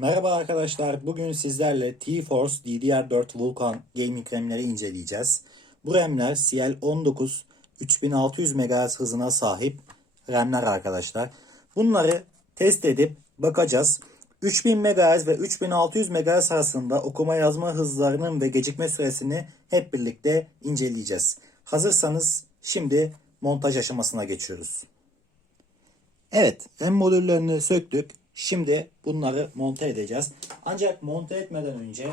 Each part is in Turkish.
Merhaba arkadaşlar. Bugün sizlerle T-Force DDR4 Vulkan gaming RAM'leri inceleyeceğiz. Bu RAM'ler CL19 3600 MHz hızına sahip RAM'ler arkadaşlar. Bunları test edip bakacağız. 3000 MHz ve 3600 MHz arasında okuma yazma hızlarının ve gecikme süresini hep birlikte inceleyeceğiz. Hazırsanız şimdi montaj aşamasına geçiyoruz. Evet, RAM modüllerini söktük. Şimdi bunları monte edeceğiz. Ancak monte etmeden önce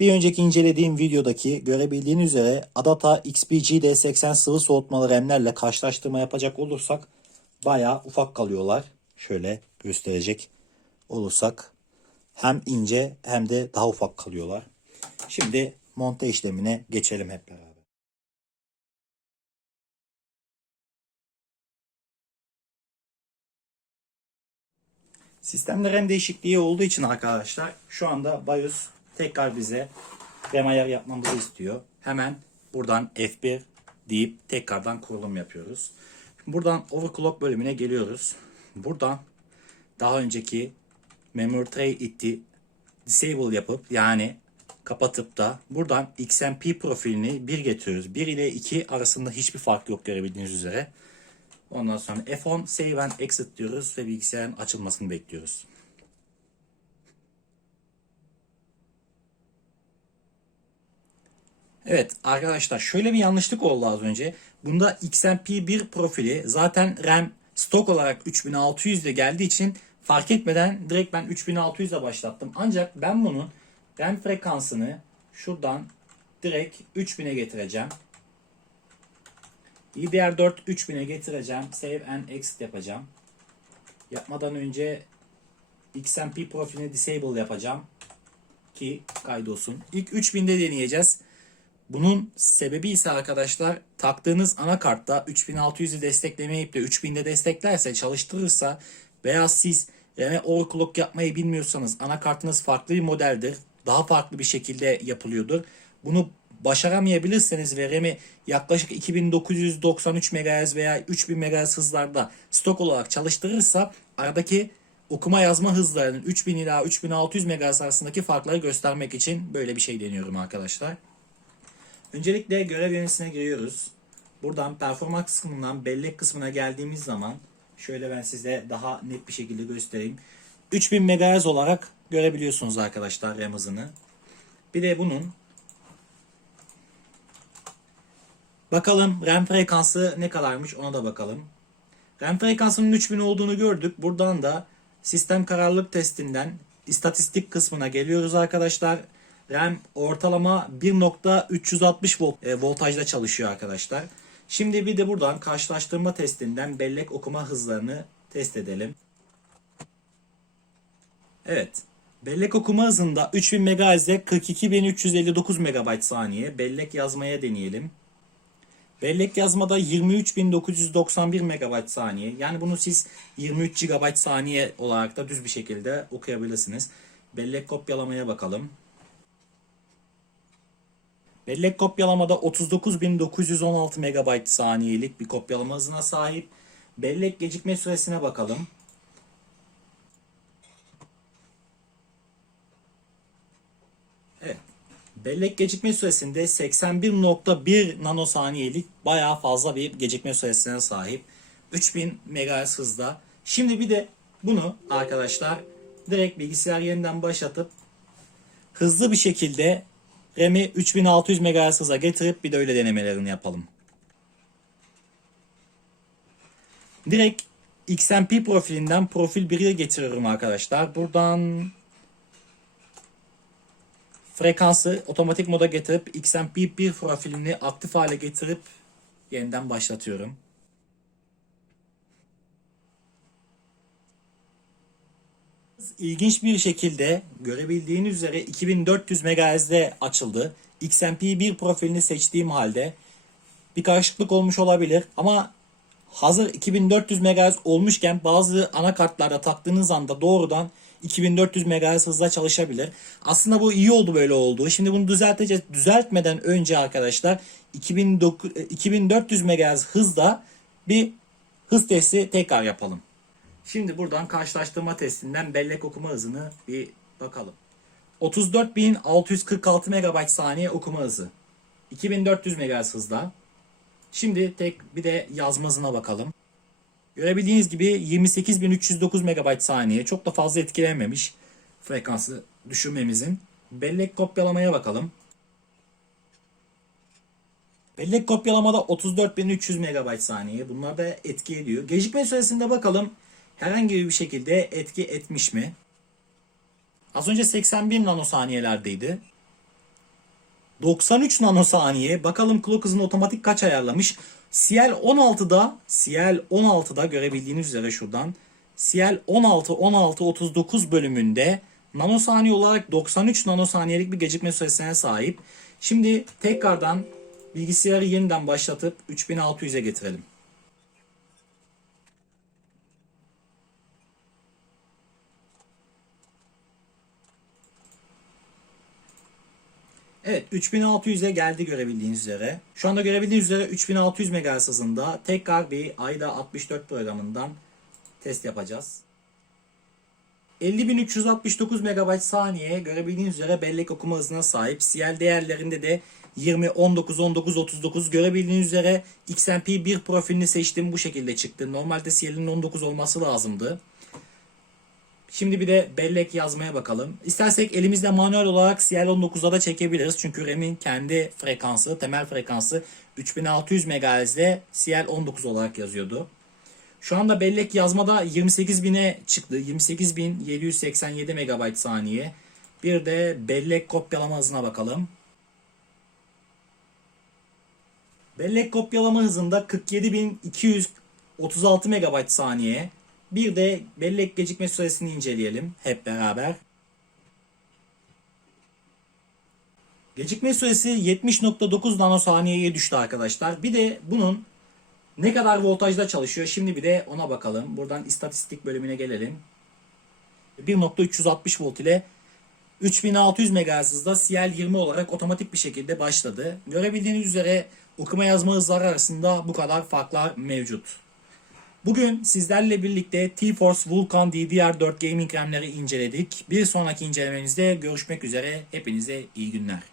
bir önceki incelediğim videodaki görebildiğiniz üzere Adata XPG D80 sıvı soğutmalı RAM'lerle karşılaştırma yapacak olursak bayağı ufak kalıyorlar. Şöyle gösterecek olursak hem ince hem de daha ufak kalıyorlar. Şimdi monte işlemine geçelim hep beraber. Sistemde RAM değişikliği olduğu için arkadaşlar şu anda BIOS tekrar bize RAM ayar yapmamızı istiyor. Hemen buradan F1 deyip tekrardan kurulum yapıyoruz. Buradan overclock bölümüne geliyoruz. Buradan daha önceki memory tray itti disable yapıp yani kapatıp da buradan XMP profilini 1 getiriyoruz. 1 ile 2 arasında hiçbir fark yok görebildiğiniz üzere. Ondan sonra F10 Save and Exit diyoruz ve bilgisayarın açılmasını bekliyoruz. Evet arkadaşlar şöyle bir yanlışlık oldu az önce. Bunda XMP1 profili zaten RAM stok olarak 3600 ile geldiği için fark etmeden direkt ben 3600 ile başlattım. Ancak ben bunun RAM frekansını şuradan direkt 3000'e getireceğim. DDR4 3000'e getireceğim. Save and Exit yapacağım. Yapmadan önce XMP profilini disable yapacağım. Ki kaydolsun. İlk 3000'de deneyeceğiz. Bunun sebebi ise arkadaşlar taktığınız anakartta 3600'ü desteklemeyip de 3000'de desteklerse çalıştırırsa veya siz RAM'e overclock yapmayı bilmiyorsanız anakartınız farklı bir modeldir. Daha farklı bir şekilde yapılıyordur. Bunu başaramayabilirseniz ve RAM'i yaklaşık 2993 MHz veya 3000 MHz hızlarda stok olarak çalıştırırsa aradaki okuma yazma hızlarının 3000 ila 3600 MHz arasındaki farkları göstermek için böyle bir şey deniyorum arkadaşlar. Öncelikle görev yöneticisine giriyoruz. Buradan performans kısmından bellek kısmına geldiğimiz zaman şöyle ben size daha net bir şekilde göstereyim. 3000 MHz olarak görebiliyorsunuz arkadaşlar RAM hızını. Bir de bunun Bakalım RAM frekansı ne kadarmış ona da bakalım. RAM frekansının 3000 olduğunu gördük. Buradan da sistem kararlılık testinden istatistik kısmına geliyoruz arkadaşlar. RAM ortalama 1.360 volt e, voltajda çalışıyor arkadaşlar. Şimdi bir de buradan karşılaştırma testinden bellek okuma hızlarını test edelim. Evet. Bellek okuma hızında 3000 MHz'de 42359 MB saniye. Bellek yazmaya deneyelim. Bellek yazmada 23.991 MB saniye. Yani bunu siz 23 GB saniye olarak da düz bir şekilde okuyabilirsiniz. Bellek kopyalamaya bakalım. Bellek kopyalamada 39.916 MB saniyelik bir kopyalama hızına sahip. Bellek gecikme süresine bakalım. Evet. Bellek gecikme süresinde 81.1 nanosaniyelik bayağı fazla bir gecikme süresine sahip. 3000 MHz hızda. Şimdi bir de bunu arkadaşlar direkt bilgisayar yeniden başlatıp hızlı bir şekilde RAM'i 3600 MHz hıza getirip bir de öyle denemelerini yapalım. Direkt XMP profilinden profil 1'e getiriyorum arkadaşlar. Buradan frekansı otomatik moda getirip XMP1 profilini aktif hale getirip yeniden başlatıyorum. İlginç bir şekilde görebildiğiniz üzere 2400 MHz'de açıldı. XMP1 profilini seçtiğim halde bir karışıklık olmuş olabilir ama hazır 2400 MHz olmuşken bazı anakartlarda taktığınız anda doğrudan 2400 MHz hızla çalışabilir. Aslında bu iyi oldu böyle olduğu. Şimdi bunu düzelteceğiz. Düzeltmeden önce arkadaşlar 2400 MHz hızda bir hız testi tekrar yapalım. Şimdi buradan karşılaştırma testinden bellek okuma hızını bir bakalım. 34.646 MB saniye okuma hızı. 2400 MHz hızla. Şimdi tek bir de yazma hızına bakalım. Görebildiğiniz gibi 28.309 MB saniye çok da fazla etkilenmemiş frekansı düşürmemizin. Bellek kopyalamaya bakalım. Bellek kopyalamada 34.300 MB saniye. Bunlar da etki ediyor. Gecikme süresinde bakalım herhangi bir şekilde etki etmiş mi? Az önce 81 nanosaniyelerdeydi. 93 nanosaniye. Bakalım clock hızını otomatik kaç ayarlamış? CL 16'da CL 16'da görebildiğiniz üzere şuradan CL 16 16 39 bölümünde nanosaniye olarak 93 nanosaniyelik bir gecikme süresine sahip. Şimdi tekrardan bilgisayarı yeniden başlatıp 3600'e getirelim. Evet 3600'e geldi görebildiğiniz üzere. Şu anda görebildiğiniz üzere 3600 MHz hızında tekrar bir ayda 64 programından test yapacağız. 50.369 MB saniye görebildiğiniz üzere bellek okuma hızına sahip. CL değerlerinde de 20, 19, 19, 39 görebildiğiniz üzere XMP 1 profilini seçtim bu şekilde çıktı. Normalde CL'in 19 olması lazımdı. Şimdi bir de bellek yazmaya bakalım. İstersek elimizde manuel olarak CL19'a da çekebiliriz. Çünkü RAM'in kendi frekansı, temel frekansı 3600 MHz'de CL19 olarak yazıyordu. Şu anda bellek yazmada 28.000'e çıktı. 28.787 MB saniye. Bir de bellek kopyalama hızına bakalım. Bellek kopyalama hızında 47.236 MB saniye. Bir de bellek gecikme süresini inceleyelim hep beraber. Gecikme süresi 70.9 nanosaniyeye düştü arkadaşlar. Bir de bunun ne kadar voltajda çalışıyor şimdi bir de ona bakalım. Buradan istatistik bölümüne gelelim. 1.360 volt ile 3600 MHz hızda CL20 olarak otomatik bir şekilde başladı. Görebildiğiniz üzere okuma yazma hızları arasında bu kadar farklar mevcut. Bugün sizlerle birlikte TeForce Vulkan DDR4 gaming RAM'leri inceledik. Bir sonraki incelememizde görüşmek üzere. Hepinize iyi günler.